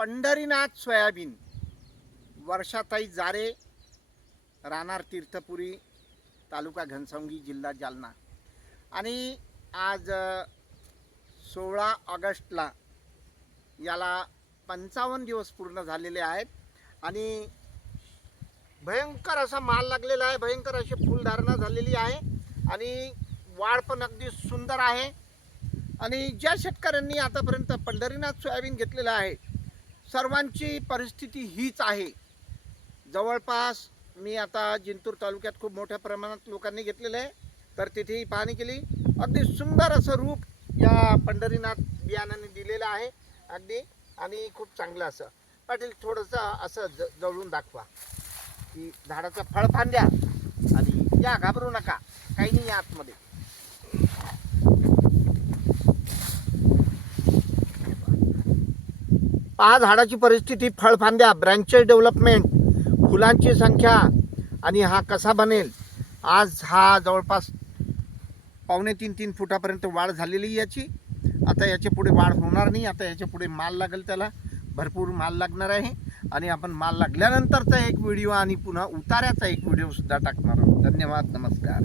Pandharinath soybean, वर्षाताई जारे, राहणार तीर्थपुरी, तालुका घनसावंगी, जिल्हा जालना. आणि आज 16 ऑगस्टला याला 55 दिवस पूर्ण झालेले आहेत आणि भयंकर असा माल लागलेला आहे, भयंकर अशी फुलधारणा झालेली आहे आणि वाढ पण अगदी सुंदर आहे. आणि ज्या शेतकऱ्यांनी आतापर्यंत पंढरीनाथ सोयाबीन घेतलेलं आहे सर्वांची परिस्थिती हीच आहे. जवळपास मी आता जिंतूर तालुक्यात खूप मोठ्या प्रमाणात लोकांनी घेतलेलं आहे, तर तिथेही पाहणी केली. अगदी सुंदर असं रूप या पंढरीनाथ बियाणाने दिलेलं आहे अगदी, आणि खूप चांगलं असं. पाटील थोडंसं असं जवळून दाखवा की झाडाचं फळफांद्या, आणि या घाबरू नका, काही नाही आतमध्ये. पहा झाडाची परिस्थिती, फळफांद्या, ब्रँचेस डेव्हलपमेंट, फुलांची संख्या, आणि हा कसा बनेल. आज हा जवळपास 2.5-3 फुटापर्यंत वाढ झालेली याची. आता याच्या पुढे वाढ होणार नाही, आता याच्या पुढे माल लागेल, त्याला भरपूर माल लागणार आहे. आणि आपण माल लागल्यानंतरचा एक व्हिडिओ आणि पुन्हा उतार्याचा एक व्हिडिओ सुद्धा टाकणार आहोत. धन्यवाद, नमस्कार.